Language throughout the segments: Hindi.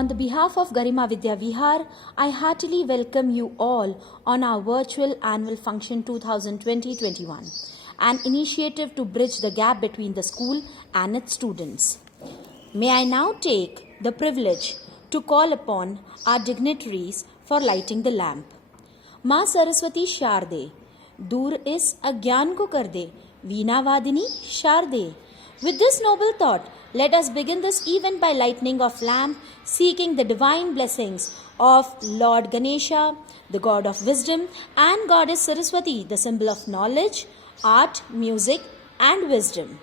On the behalf of Garima Vidya Vihar, I heartily welcome you all on our virtual annual function 2020-21, an initiative to bridge the gap between the school and its students. May I now take the privilege to call upon our dignitaries for lighting the lamp. माँ सरस्वती शारदे, दूर इस अज्ञान को कर दे, वीणा वादिनी शारदे. With this noble thought, let us begin this event by lighting of lamp, seeking the divine blessings of Lord Ganesha, the god of wisdom, and goddess Saraswati, the symbol of knowledge, art, music, and wisdom.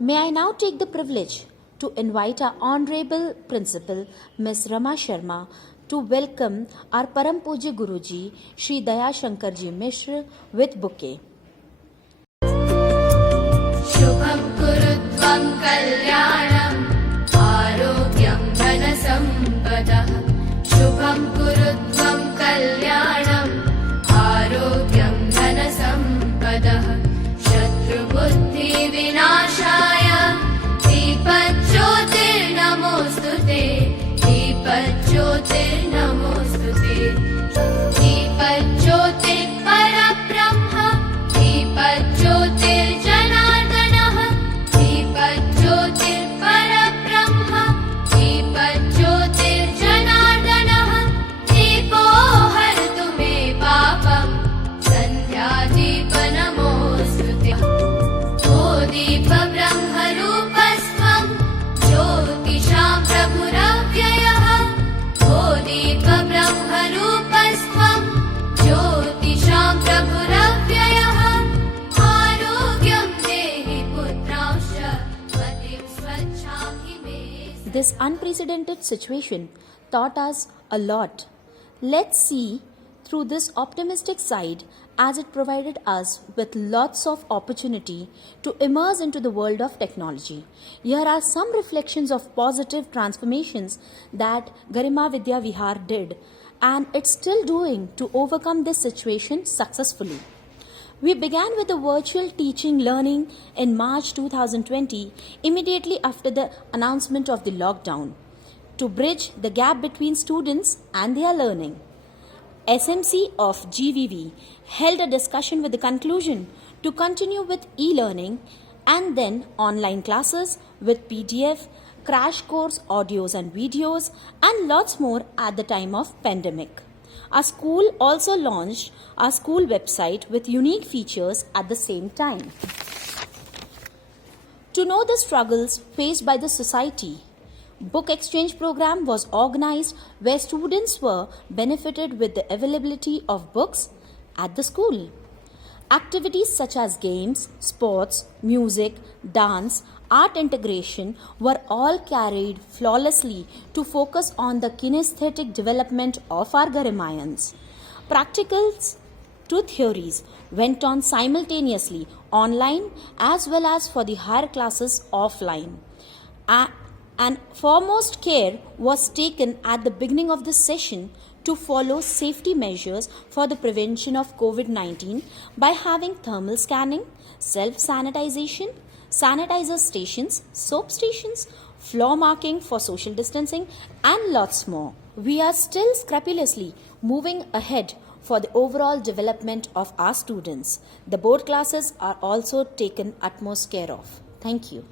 May I now take the privilege to invite our Honorable Principal, Ms. Rama Sharma, to welcome our Param Pujya Guruji, Shri Daya Shankar Ji Mishra, with bouquet. शुभं कुरुत्वं कल्याणं आरोग्यं धनसम्पदः शुभं कुरुत्वं कल्याणं आरोग्यं धनसम्पदः शत्रुबुद्धिविनाशाय दीपज्योतिर्नमोऽस्तुते दीपज्योतिर्नमोऽस्तुते दीपज्योतिर्परब्रह्म दीपज्योतिर्जनार्दनः दीपज्योतिर्परब्रह्म दीपज्योतिर्जनार्दनः दीपो हरतु मे पापं सन्ध्यादीपनमोऽस्तुते ओ दीपब्रह्मरूपस्त्वं ज्योतिषां प्रभुरव्ययः ओ दीपब्रह्मरूपस्त्वं ज्योतिषां प्रभुरव्ययः आरोग्यं देहि पुत्रांश्च मतिं स्वच्छां हि मे. This unprecedented situation taught us a lot. Let's see through this optimistic side as it provided us with lots of opportunity to immerse into the world of technology. Here are some reflections of positive transformations that Garima Vidya Vihar did and it's still doing to overcome this situation successfully. We began with the virtual teaching learning in March 2020, immediately after the announcement of the lockdown, to bridge the gap between students and their learning. SMC of GVV held a discussion with the conclusion to continue with e-learning and then online classes with PDF, crash course audios and videos, and lots more at the time of pandemic. Our school also launched our school website with unique features at the same time. To know the struggles faced by the society, book exchange program was organized where students were benefited with the availability of books at the school. Activities such as games, sports, music, dance, art integration were all carried flawlessly to focus on the kinesthetic development of our Garimayans. Practicals to theories went on simultaneously online as well as for the higher classes offline. And foremost care was taken at the beginning of the session to follow safety measures for the prevention of COVID-19 by having thermal scanning, self-sanitization, sanitizer stations, soap stations, floor marking for social distancing, and lots more. We are still scrupulously moving ahead for the overall development of our students. The board classes are also taken utmost care of. Thank you.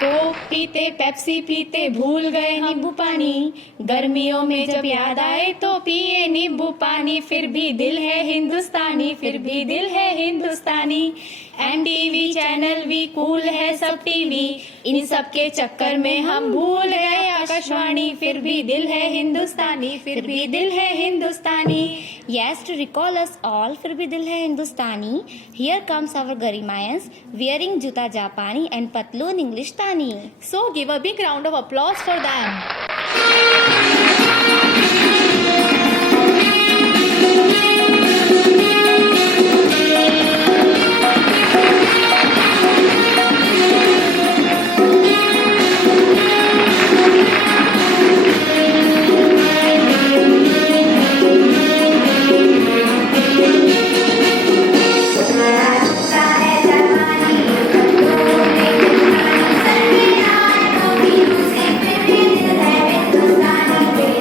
Coke पीते पेप्सी पीते भूल गए नींबू पानी, गर्मियों में जब याद आए तो पिए नींबू पानी। फिर भी दिल है हिंदुस्तानी, फिर भी दिल है हिंदुस्तानी। एनडीवी चैनल भी कूल है सब टीवी, इन सब के चक्कर में हम भूल गए आकाशवाणी। फिर भी दिल है हिंदुस्तानी, फिर भी दिल है हिंदुस्तानी। Yes, to recall us all, फिर भी दिल है हिंदुस्तानी. Here comes our Garimayans wearing juta Japani and patloon English tani. So give a big round of applause for them.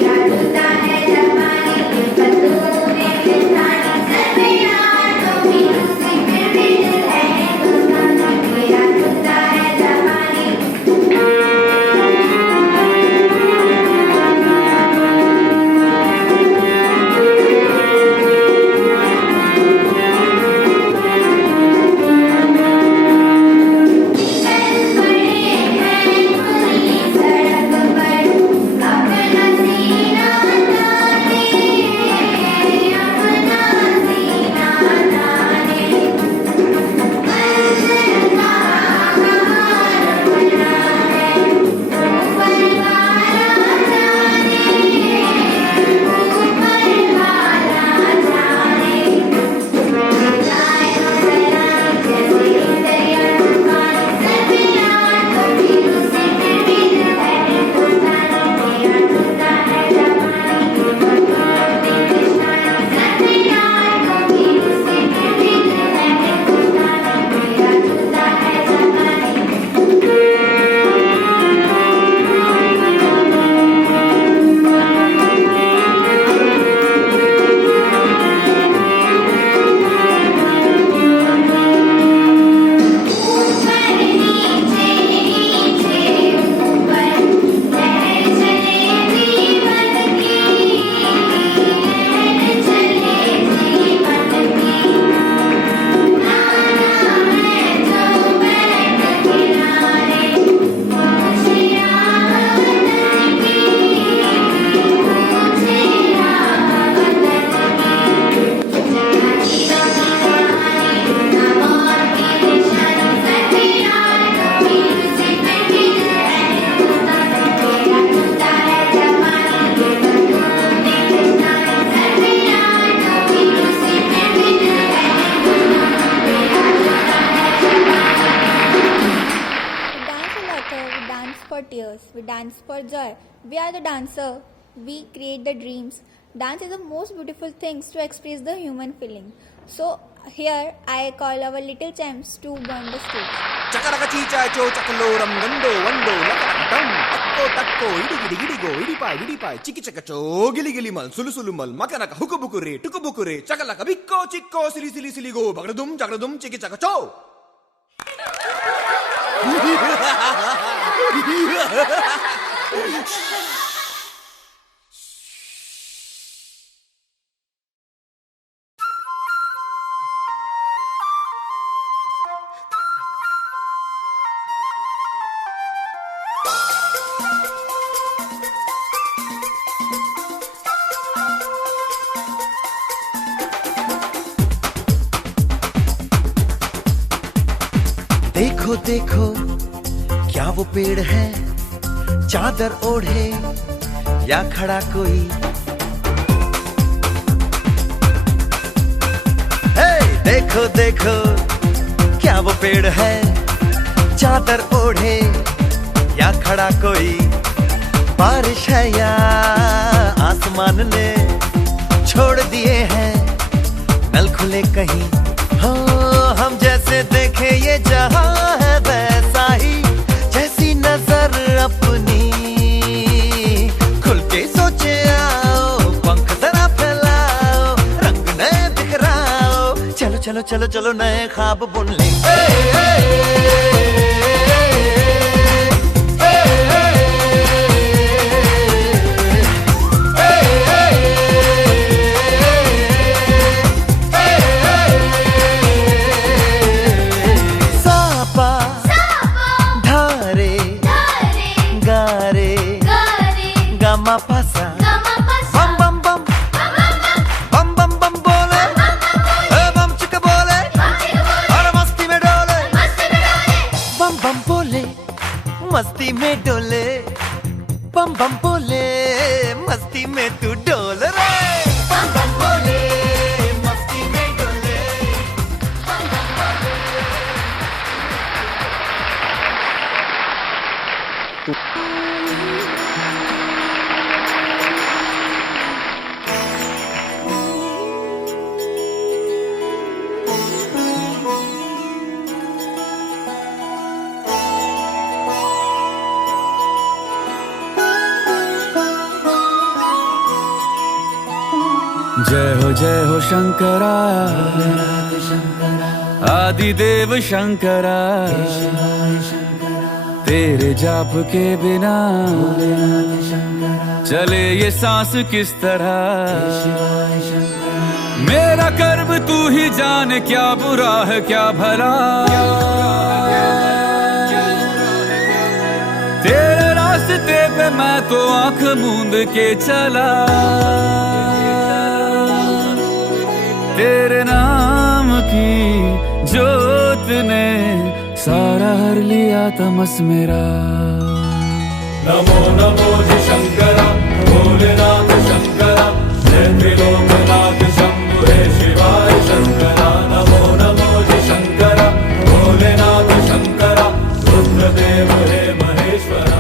Hindustani dance for joy. We are the dancer. We create the dreams. Dance is the most beautiful things to express the human feeling. So here I call our little champs to burn the stage. చకరక చీచాచో చకలోరం గండో వండో లకరకటం తక్కో తక్కో ఇడిగిడి గిడిగో ఇడిపాయ్ విడిపాయ్ చికి చకచో గిలిగిలి మల్ సులుసులు మల్ మకనక హుకుబుకురే టుకుబుకురే చకలక బిక్కో చిక్కో సిలి సిలి సిలిగో బగడదుం జగడదుం చికి చకచో. देखो देखो क्या वो पेड़ है, चादर ओढ़े या खड़ा कोई. हे देखो देखो क्या वो पेड़ है, चादर ओढ़े या खड़ा कोई. बारिश है या आसमान ने छोड़ दिए हैं नल खुले कहीं. हो हम जैसे देखे ये जहां है वैसा ही, जैसी नजर अपनी खुल के सोचे आओ. पंख जरा फैलाओ, रंग नए बिखराओ. चलो चलो चलो चलो नए ख्वाब बुन ले. Pasa bam bam bam bam bam bam bole bam chika bole aur masti mein dole bam bam bole masti mein dole bam bam bole masti mein tu dole re bam bam bole masti mein dole bam bam bole. जय हो शंकरा आदिदेव शंकरा. तेरे जाप के बिना चले ये सांस किस तरह. मेरा कर्म तू ही जाने, क्या बुरा है क्या भला. तेरे रास्ते पे मैं तो आंख मूंद के चला. तेरे नाम की जोत ने सारा हर लिया तमस मेरा. नमो नमो जी शंकरा भोलेनाथ शंकरा जय त्रिलोकनाथ शंभु हे शिवाय शंकरा. नमो नमो जी शंकरा भोलेनाथ शंकरा रुद्रदेव हे Maheshwara.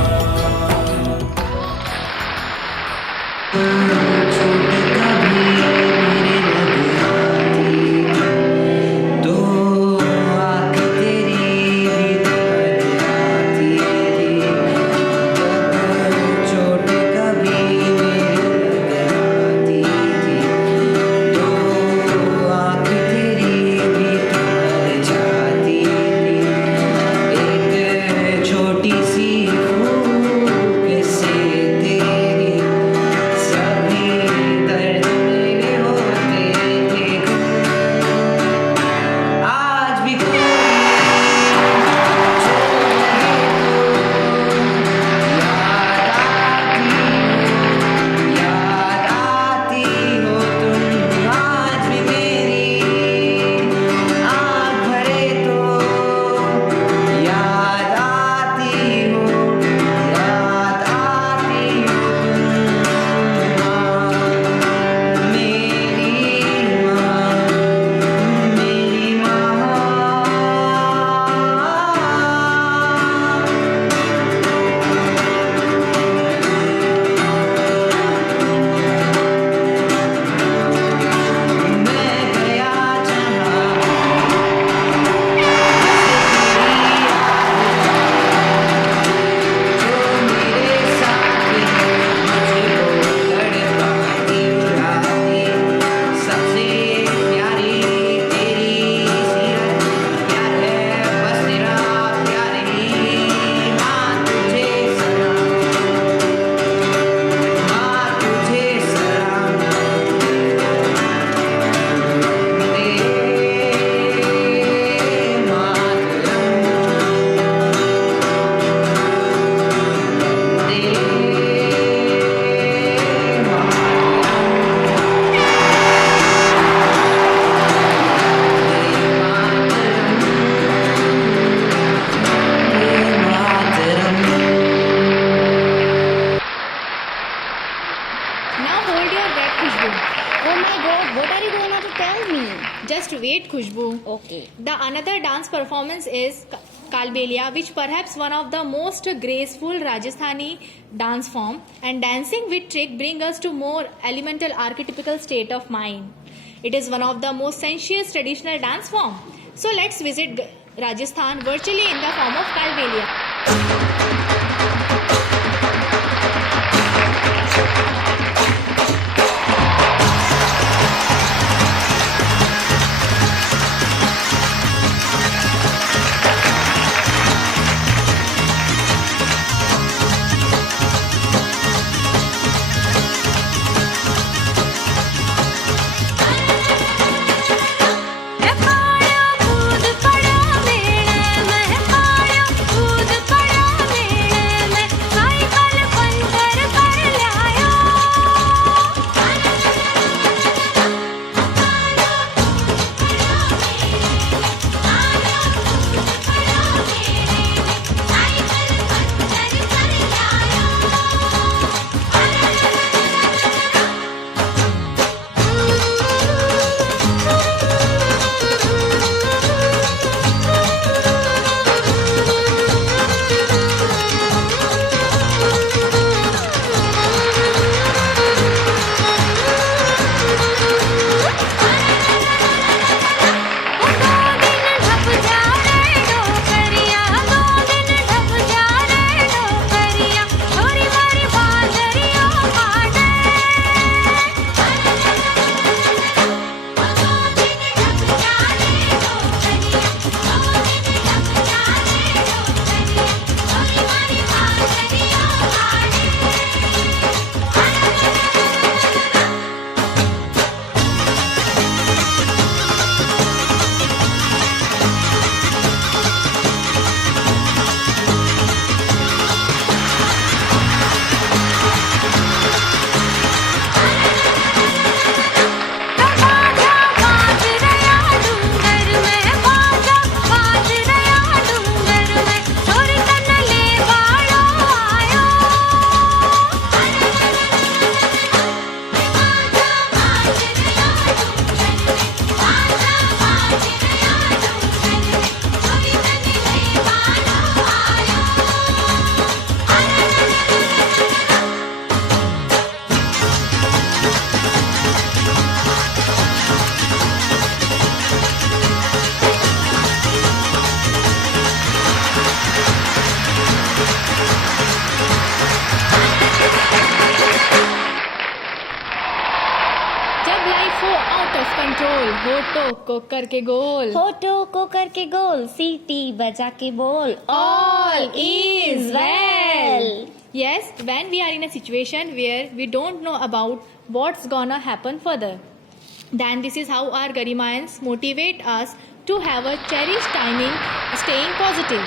just wait, Khushbu. Okay. The another dance performance is Kalbelia, which perhaps one of the most graceful Rajasthani dance form, and dancing with trick bring us to more elemental archetypical state of mind. It is one of the most sensuous traditional dance form. So let's visit Rajasthan virtually in the form of Kalbelia. होटो को करके गोल, होटो को करके गोल, सीटी बजा के बोल, all is well. Yes, when we are in a situation where we don't know about what's gonna happen further, then this is how our Garimayans motivate us to have a cherished timing, staying positive.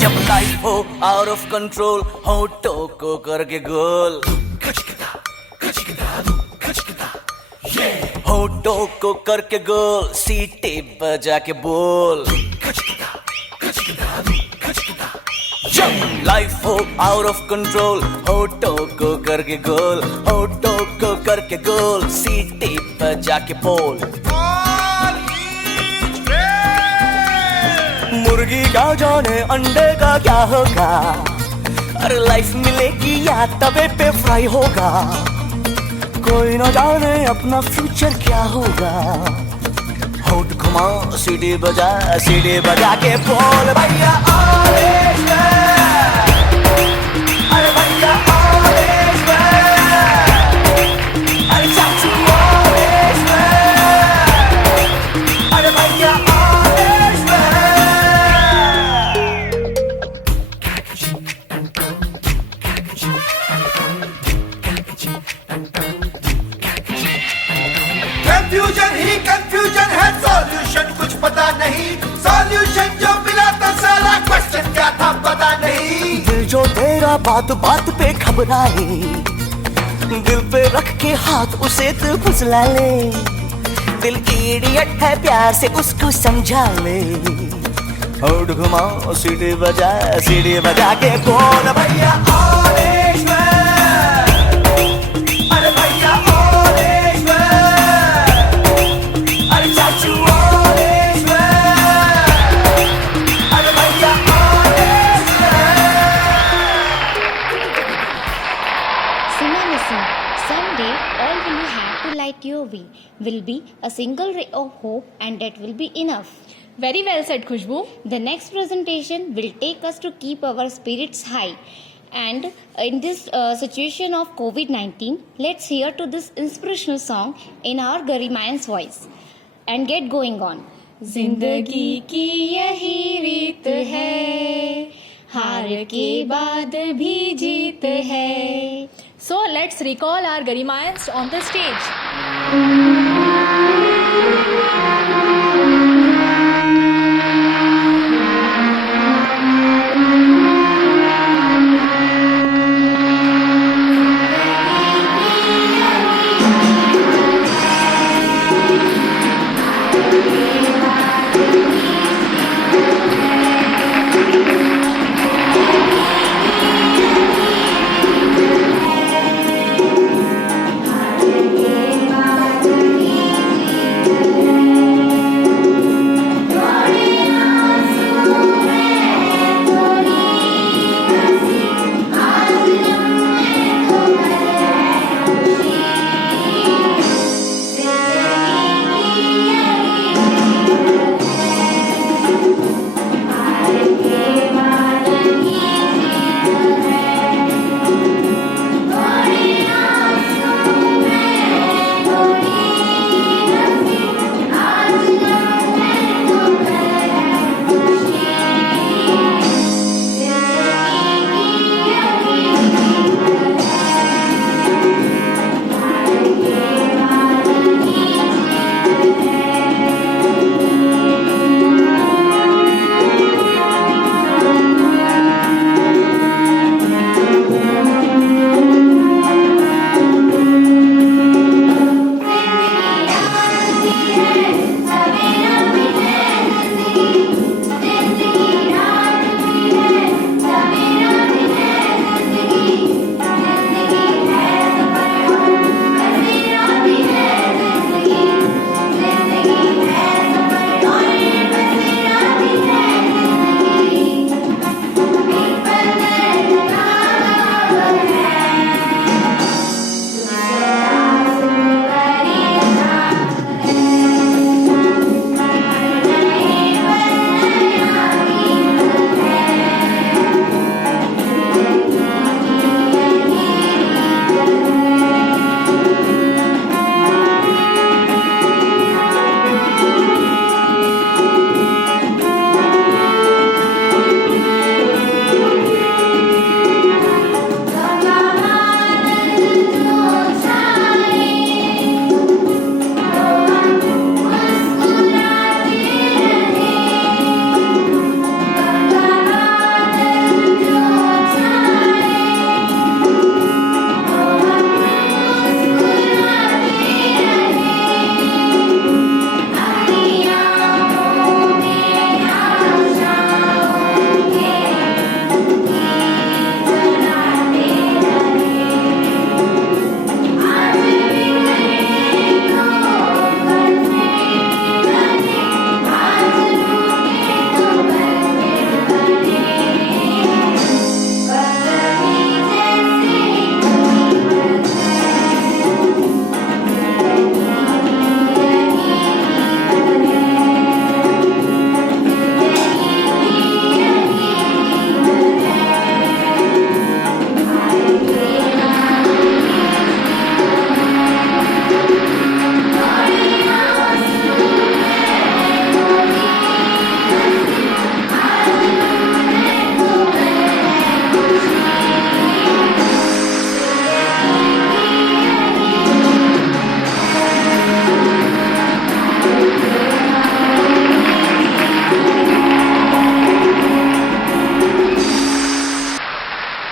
जब लाइफ हो आउट ऑफ कंट्रोल, होठों को करके गोल, होठों को करके गोल, सीटे बजा के बोल। जब लाइफ हो आउट ऑफ कंट्रोल, होठों को करके गोल, होठों को करके गोल, सीटे बजा के बोल। मुर्गी क्या जाने अंडे का क्या होगा, अरे लाइफ मिलेगी या तवे पे फ्राई होगा, कोई ना जाने अपना फ्यूचर क्या होगा। होठ घुमा सीढ़ी बजा के बोल भैया all is well, अरे भैया all is well, अरे चाची all is well, अरे भैया all is well। Confusion he confusion है, सॉल्यूशन कुछ पता नहीं, सॉल्यूशन जो मिला तो साला क्वेश्चन क्या था पता नहीं। दिल जो तेरा बात बात पे घबराए, दिल पे रख के हाथ उसे तो फुसला ले, दिल इडियट है, प्यार से उसको समझा ले। होठ घुमाओ, सीढ़ी बजा के बोल भैया ऑरेंज मैन, अरे भैया ऑरेंज मैन, अरे चाचू ऑरेंज मैन, अरे भैया orange man. Sima, listen. Someday, all will you have to light your way will be a single ray of hope, and that will be enough. Very well said, Khushbu. The next presentation will take us to keep our spirits high. And in this situation of COVID-19, let's hear to this inspirational song in our Garimayan's voice and get going on. जिंदगी की यही रीत है, हार के बाद भी जीत है. So let's recall our Garimayans on the stage.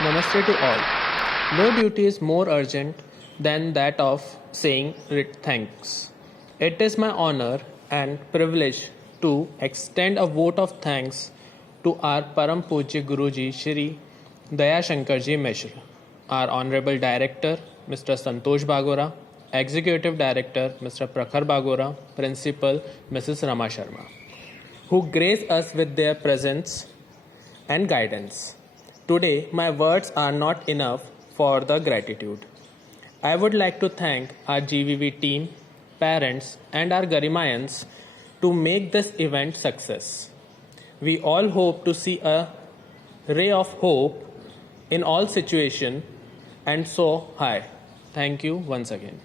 Namaste to all. No duty is more urgent than that of saying thanks. It is my honor and privilege to extend a vote of thanks to our Param Pujya Guruji Shri Daya Shankar Ji Mishra, our Honorable Director Mr. Santosh Bagora, Executive Director Mr. Prakhar Bagora, Principal Mrs. Rama Sharma, who grace us with their presence and guidance. Today, my words are not enough for the gratitude. I would like to thank our GVV team, parents, and our Garimayans to make this event success. We all hope to see a ray of hope in all situations, and so hi. Thank you once again.